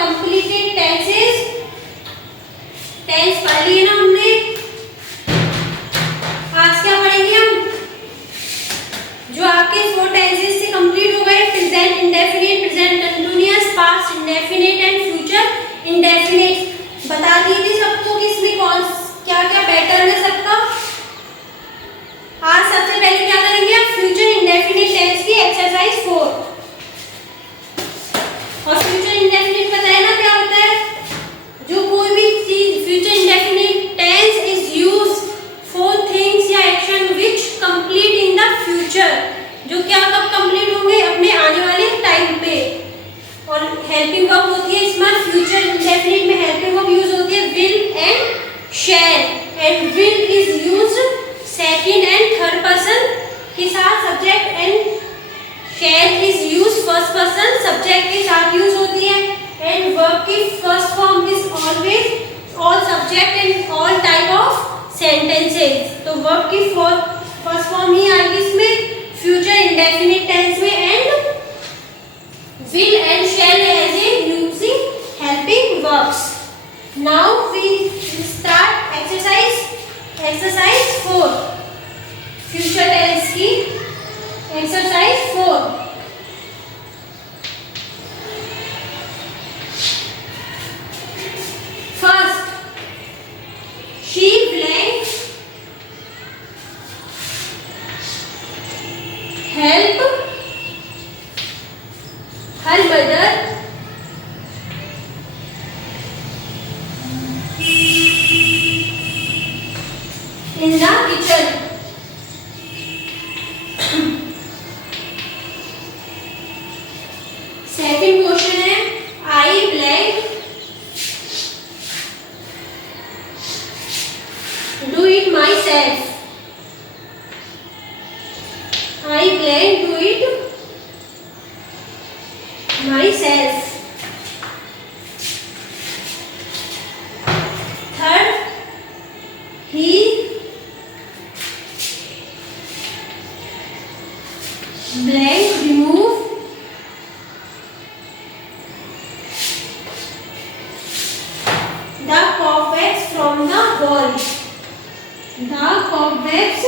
Completed tenses, tense पढ़ लिए ना हमने। आज क्या पढ़ेंगे हम? जो आपके 4 टेंसेस से कंप्लीट हो गए, present indefinite, present continuous, past indefinite and future indefinite. बता दिए थे सबको कि इसमें कौन क्या क्या पैटर्न है सबका। आज सबसे पहले क्या करेंगे आप? फ्यूचर इंडेफिनिट टेंस की एक्सरसाइज 4। और फ्यूचर इंडेफिनिट पता है ना क्या होता है? जो कोई भी चीज, future indefinite tense is used for things या action which complete in the future, जो क्या कब कंप्लीट होंगे? अपने आने वाले टाइम पे। और हेल्पिंग वर्ब होती है इसमें, फ्यूचर इंडेफिनिट में हेल्पिंग वर्ब यूज होती है will and shall. And will is used second and third person के साथ subject, and shall is used first person subject के साथ यूज होती है। एंड वर्ब की first form is always all subject and all type of sentences. तो वर्ब की first form ही आएगी इसमें फ्यूचर इंडेफिनिट टेंस में, and will and shall as a using helping verbs. Now we start exercise 4, future tense की exercise 4। First, she blank help her mother in the kitchen। Second question है, I blank do it myself। I blank do it myself। Third, he blank remove the cobwebs from the wall। The cobwebs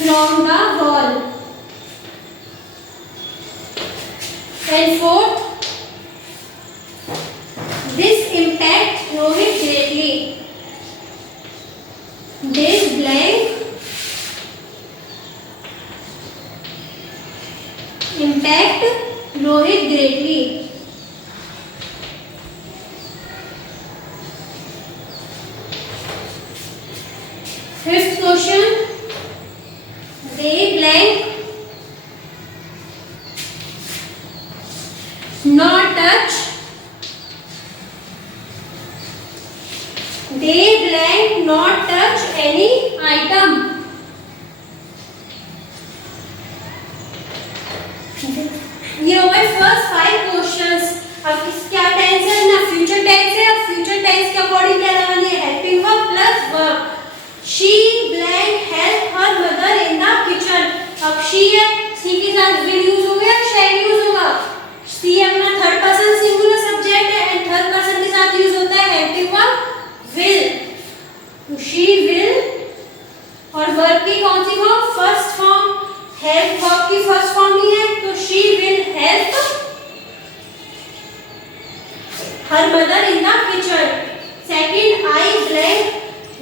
from the wall। And fourth, this impact Rohit greatly। This blank impact Rohit greatly। Fifth question, they blank not touch, they blank not touch any item। ये हो गए फर्स्ट 5 क्वेश्चंस। अब इस क्या टेंस है ना? Future tense है। अब फ्यूचर टेंस के अकॉर्डिंग क्या लगानी है? Helping verb plus verb. She blank help her mother in the kitchen। अब she है, she के साथ will यूज हो गया, shall यूज होगा। she अपना थर्ड पर्सन सिंगुलर सब्जेक्ट है, एंड थर्ड पर्सन के साथ यूज होता है हेल्पिंग वर्ब will। तो she will, और वर्ब की कौन सी form? First form. Help verb की फर्स्ट फॉर्म ही है, तो she will help her mother in the kitchen। Second, I blank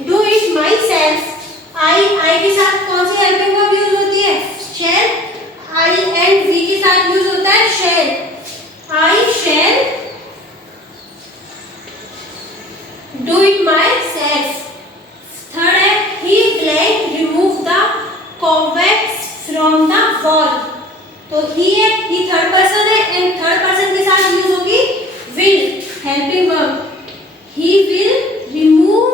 do it myself। I के साथ कौन सी हेल्पिंग वर्ब यूज होती है? shall। I and we के साथ यूज होता है shall। I shall do it myself। Third है, he blank remove the cobwebs from the wall। तो he है, he थर्ड पर्सन है, एंड थर्ड पर्सन के साथ यूज होगी will, helping verb. he will remove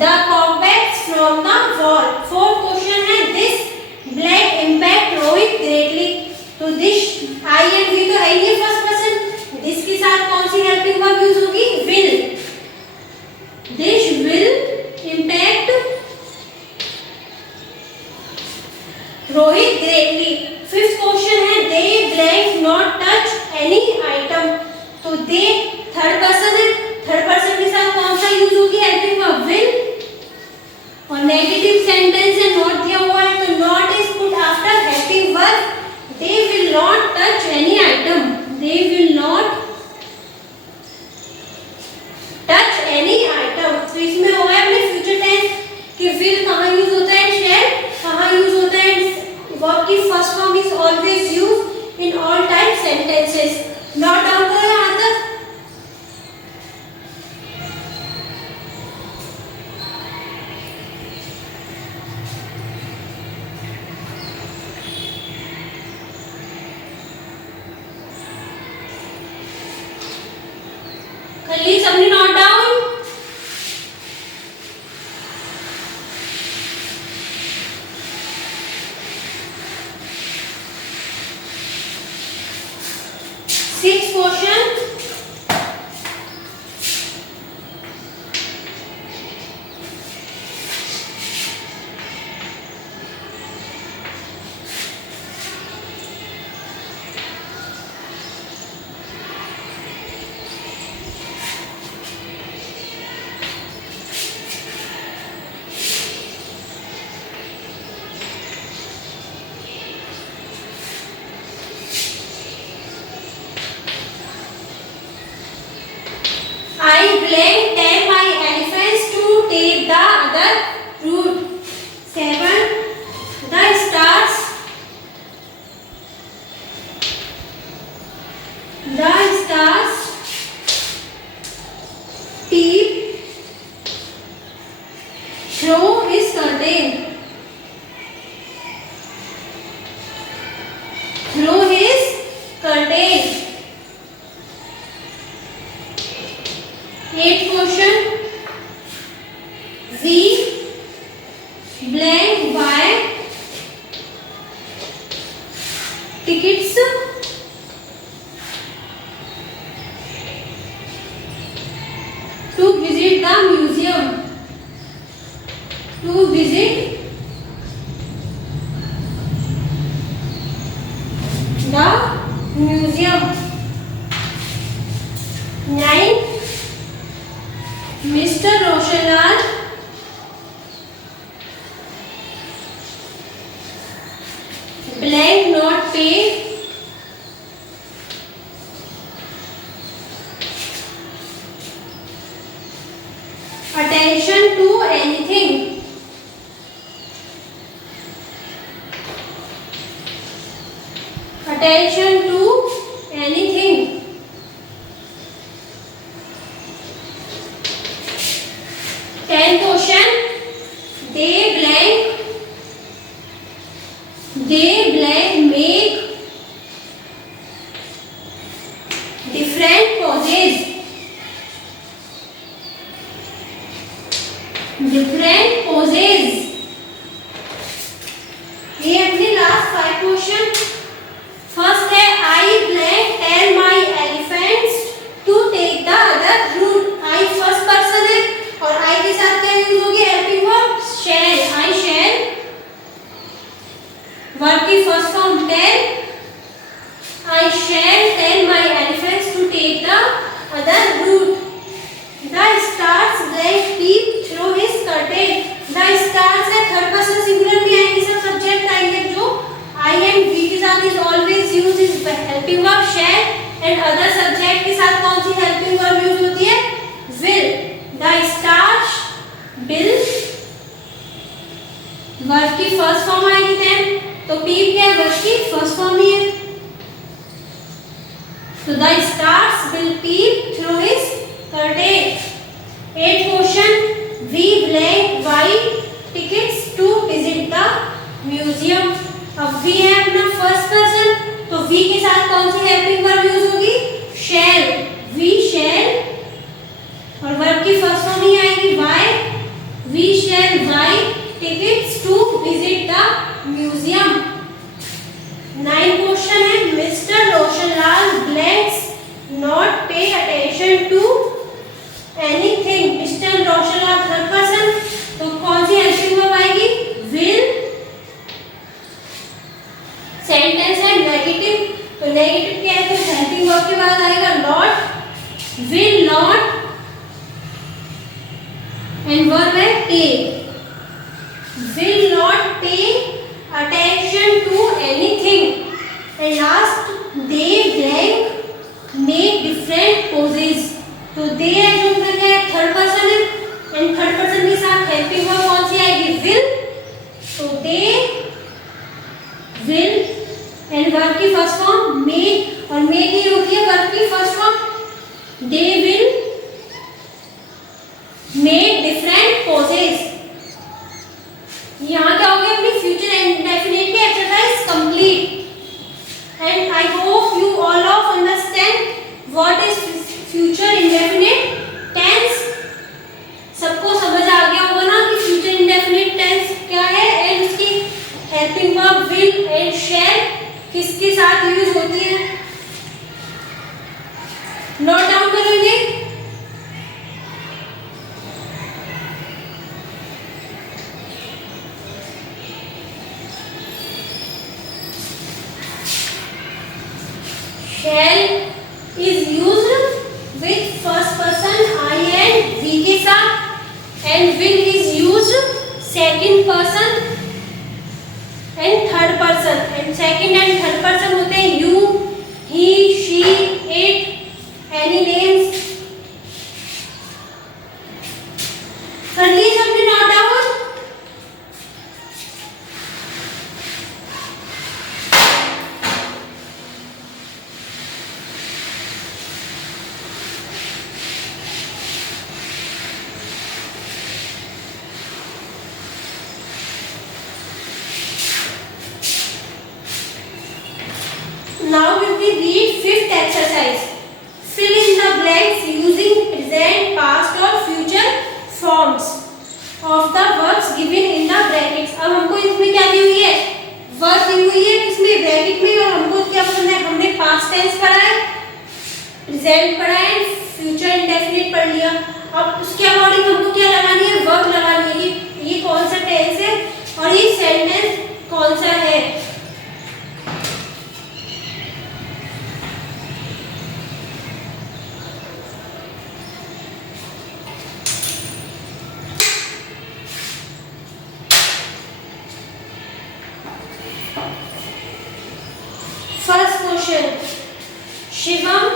the cobwebs from the wall। Fourth question है, this blank impact Rohit greatly। तो this I and we तो है ही फर्स्ट पर्सन, this के साथ कौन सी हेल्पिंग वर्ब यूज होगी? will। Rohit greatly. Fifth question है they blank not touch any item. तो दे थर्ड पर्सन है, थर्ड पर्सन के साथ कौन सा यूज होगी हेल्पिंग वर्ब विल, और नेगेटिव सेंटेंस है नॉट दिया हुआ है तो not is put after helping verb. They will not touch any item, they will not touch any item. तो इसमें हुआ है अपने फ्यूचर टेंस कि विल कहाँ यूज होता है, शैल कहाँ यूज होता है, वर्ब की first form is always use in all type sentences. Note down करो यहाँ तक। कल सबने note down. Sixth question. I blank tell my elephants to take the other route. 7. The stars peep through his curtain. Through his curtain. 8th question. We blank buy tickets to visit the museum. To visit the museum. 9. Mr. Roshanlal blank not pay attention to anything. Attention to anything. 10th question. They blank make different poses. Different poses. ये अपने लास्ट 5 question. First है I blank tell my elephants to take the other route. I first person है और I के साथ क्या use होगी helping verb shall. I shall verb की first form tell. I shall tell my elephants to take the other route. The stars blank peep through his curtain. The stars है third person singular में आएंगे, सब सब्जेक्ट आएंगे जो I and we के साथ is always used is helping verb shall and other subject के साथ कौन सी helping verb यूज होती है will. The stars will verb की फर्स्ट फॉर्म आएगी then तो peep क्या है वर्ब की फर्स्ट फॉर्म ही है तो the stars will peep through his curtain. 8th question. We blank buy tickets to visit the museum. अब we है अपना फर्स्ट पर्सन तो we के साथ कौन सी हेल्पिंग वर्ब यूज होगी shall. We shall और वर्ब की फर्स्ट फॉर्म ही आएगी buy. We shall buy tickets to visit the museum. 9th question है Mr. Roshanlal blanks not pay attention to anything. Mr. Roshanlal third person तो कौन सी helping verb आएगी will negative क्या है तो हेल्पिंग वर्ब के बाद आएगा not, will not, and verb है pay, will not pay attention to anything, and last they blank make different poses. तो दे है जो क्या है थर्ड पर्सन है, एंड थर्ड पर्सन के साथ हेल्पिंग वर्ब कौन सी आएगी विल, तो दे विल, एंड वर्ब की फर्स्ट फॉर्म मेक, और मेक ही होती है वर्ब की first form, they will make different poses. यहाँ क्या हो गया अपनी फ्यूचर इंडेफिनिट की exercise complete, and I hope you all of understand what is future indefinite tense. सबको समझ आ गया होगा ना कि फ्यूचर इंडेफिनिट टेंस क्या है, एंड उसकी helping verb will and shall किसके साथ यूज होती है। नोट डाउन करोगे? shall is used with first person I and we के साथ, and will is used second person and third person, and second and third person होते हैं you, he, she, it, any names। कर लिए सबने note down? Now we will read fifth exercise. Fill in the blanks using present, past और future forms of the verbs given in the brackets। अब हमको इसमें क्या दी हुई है, वर्ब दी हुई है इसमें ब्रैकेट में, और हमको क्या पढ़ना है, हमने पास्ट टेंस पढ़ा है, प्रेजेंट पढ़ा है, फ्यूचर इंडेफिनिट पढ़ लिया। अब उसके अकॉर्डिंग हमको क्या लगानी है, वर्ब लगानी है। ये कौन सा टेंस है और ये सेंटेंस कौन सा है। First question, Shivam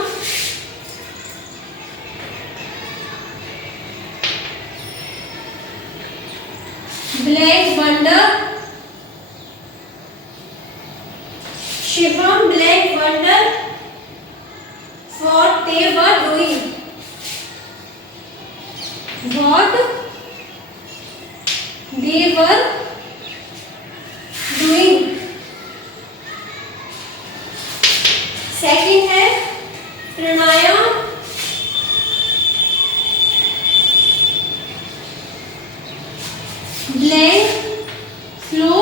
black wonder, Shivam black wonder what they were doing, what they were doing। Second है pranayama blank slow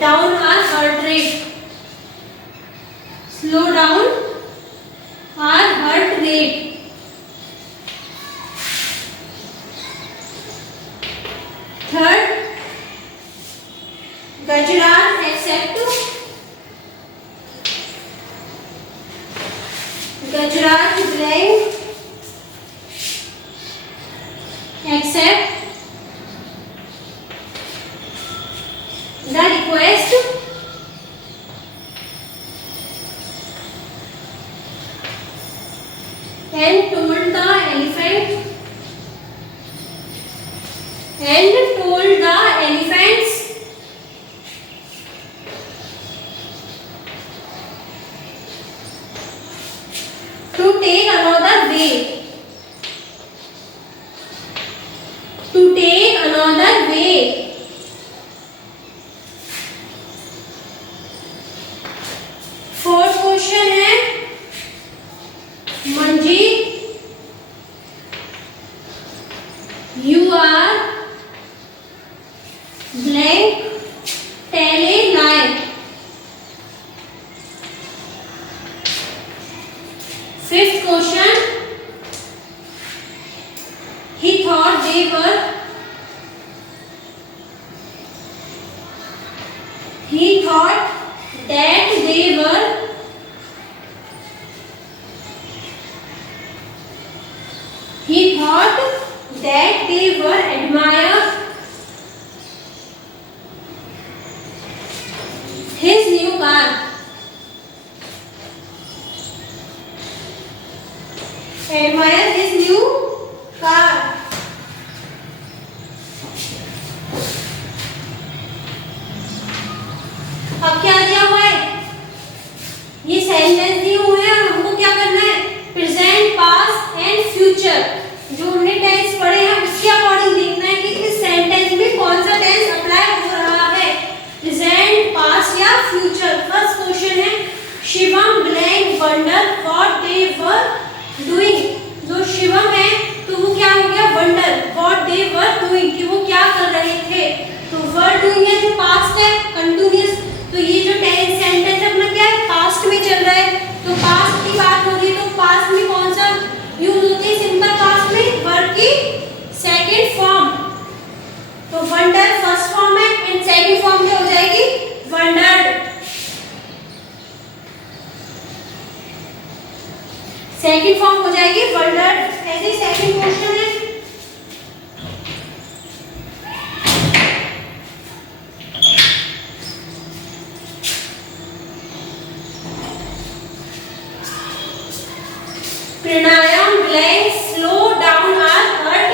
down our heart rate, slow down our heart rate. Third Gajraj accept, Gajraj blank accept the request, and told the elephant, and told the elephants to take another way, to take another way। Fourth question है Manjeet you are blank tell a lie. Fifth question he thought they were, he thought that they were he thought that they were admire his new car. Admire his new car. अब क्या दिया हुआ है? ये सेंटेंस दिए हुए हैं, हमको क्या करना है? प्रेजेंट, पास्ट एंड फ्यूचर जो हमने टेंस पढ़े हैं उसके अकॉर्डिंग देखना है कि इस सेंटेंस में कौन सा टेंस अप्लाई हो रहा है, प्रेजेंट, पास्ट या फ्यूचर। फर्स्ट क्वेश्चन है Shivam blank wonder what they were doing. जो शिवम है तो वो क्या हो गया? Wonder what they were doing, कि वो क्या कर रहे थे। तो वर डूइंग है जो पास्ट है, कंटिन्यूअस, तो ये जो टेंस सेंटेंस है अपना क्या है? पास्ट में चल रहा है। तो पास्ट की बात हो रही है तो पास्ट में कौन सा यूज होती है? सिंपल पास्ट में वर्ब की सेकंड फॉर्म। तो वंडर फर्स्ट फॉर्म है एंड सेकंड फॉर्म क्या हो जाएगी? वंडर्ड। सेकंड फॉर्म हो जाएगी वंडर्ड। ऐसे सेकंड क्वेश्चन है pranayama blank slow down our heart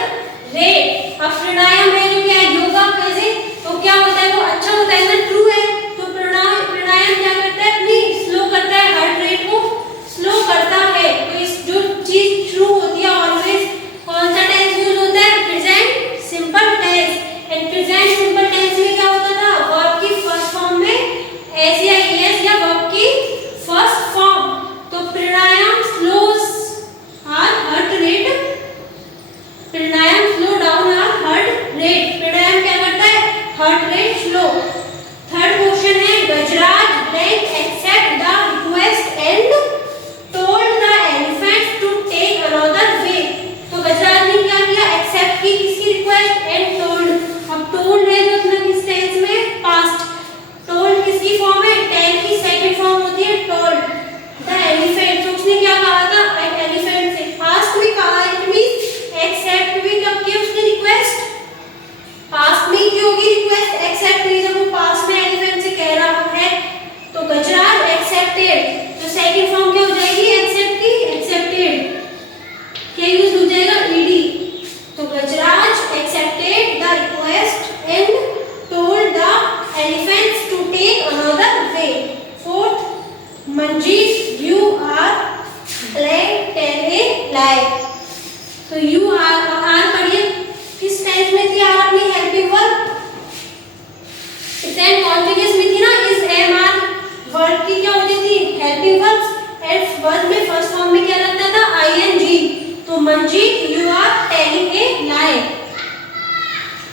rate. अब प्राणायाम है जो क्या है? योगा कैसे, तो क्या होता है? वो अच्छा होता है ना, ट्रू है। तो प्राणायाम क्या करता है? अपनी स्लो करता है, हार्ट रेट को स्लो करता है। तो इस जो चीज ट्रू होती है ऑलवेज कौन सा टेंस यूज होता है? Present simple tense. And present simple tense में क्या होता था? वर्ब की फर्स्ट फॉर्म में एस या ईएस या वर्ब की फर्स्ट फॉर्म। तो pranayama slows our heart rate, pranayama slow down our heart rate. Pranayama क्या करता है? Heart rate slow. Third question है Gajraj blank accept the request and told the elephant to take another way. तो गजराज ने क्या किया? एक्सेप्ट की किसकी रिक्वेस्ट एंड टोल्ड। अब टोल्ड है जो अपना किस टेंस में? पास्ट। टोल्ड किसकी फॉर्म है? टेन की सेकंड फॉर्म होती है टोल्ड। द एलिफेंट, तो उसने क्या कहा था? एलिफेंट से पास्ट में कहा, इट मींस एक्सेप्ट भी कब की उसने रिक्वेस्ट? पास्ट में की होगी रिक्वेस्ट, एक्सेप्ट नहीं जब वो पास्ट में एलिफेंट से कह रहा है। तो गजराज एक्सेप्टेड, तो सेकंड फॉर्म क्या हो जाएगी? एक्सेप्ट की, एक्सेप्टेड। क्या यूज हो जाएगा? ईडी। तो Gajraj accepted the request and told the elephants to take another way. Fourth Manjeet you are blank tell a lie. तो यू आर पढ़िए किस टेंस में थी? आर अपनी हेल्पिंग वर्ब प्रेजेंट कंटीन्यूअस में थी ना। इस एम आर वर्ब की क्या होती थी? Helping verbs. एंड वर्ब में फर्स्ट फॉर्म में क्या लगता था? आईएनजी। तो Manjeet you are telling a lie,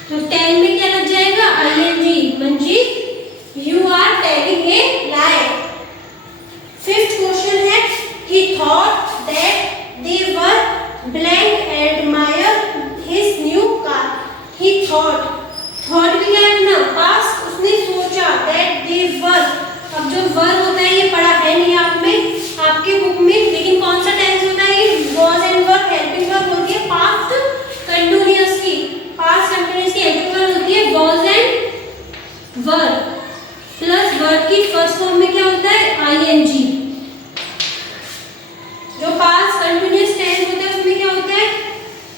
तो टेल में क्या लग जाएगा? ING. Manjeet you are telling a lie. Fifth question है he thought that they were blank admire his new car. He thought भी क्या है अपना? पास्ट। उसने सोचा that they were, अब जो were होता है ये पढ़ा है नहीं आप में आपके बुक में, लेकिन कौन सा टेंस होता है? ये was and were helping verb होती है पास्ट कंटिन्यूअस की। पास्ट कंटिन्यूअस की हेल्पिंग वर्ब होती है was and were plus verb की फर्स्ट फॉर्म में क्या होता है? आईएनजी। जो पास्ट कंटिन्यूअस टेंस होता है उसमें क्या होता है?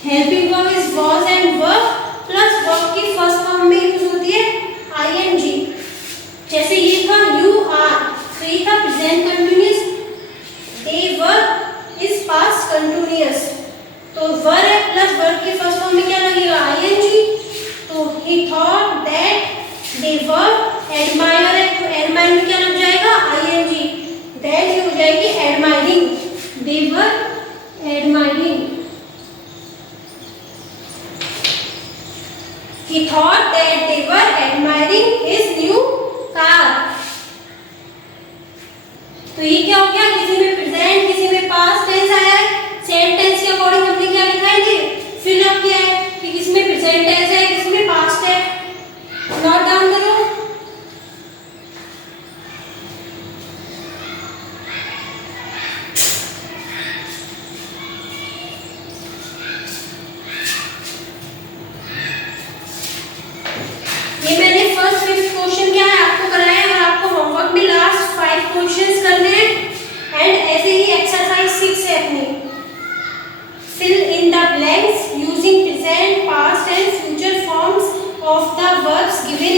Helping verb is was and were plus verb की फर्स्ट फॉर्म में यूज होती है आईएनजी। जैसे ये था यू आर, तो ये था present continuous, they were is past continuous. तो वर है प्लस वर्ब की फर्स्ट फॉर्म में क्या लगेगा? आईएनजी। तो ही थॉट दैट दे वर एडमायर है, तो एडमायर में क्या लग जाएगा? आईएनजी। दैट हो जाएगी admiring. They were admiring। Questions करने हैं एंड ऐसे ही एक्सरसाइज 6 है अपनी, fill in the blanks using present, past and future forms of the verbs given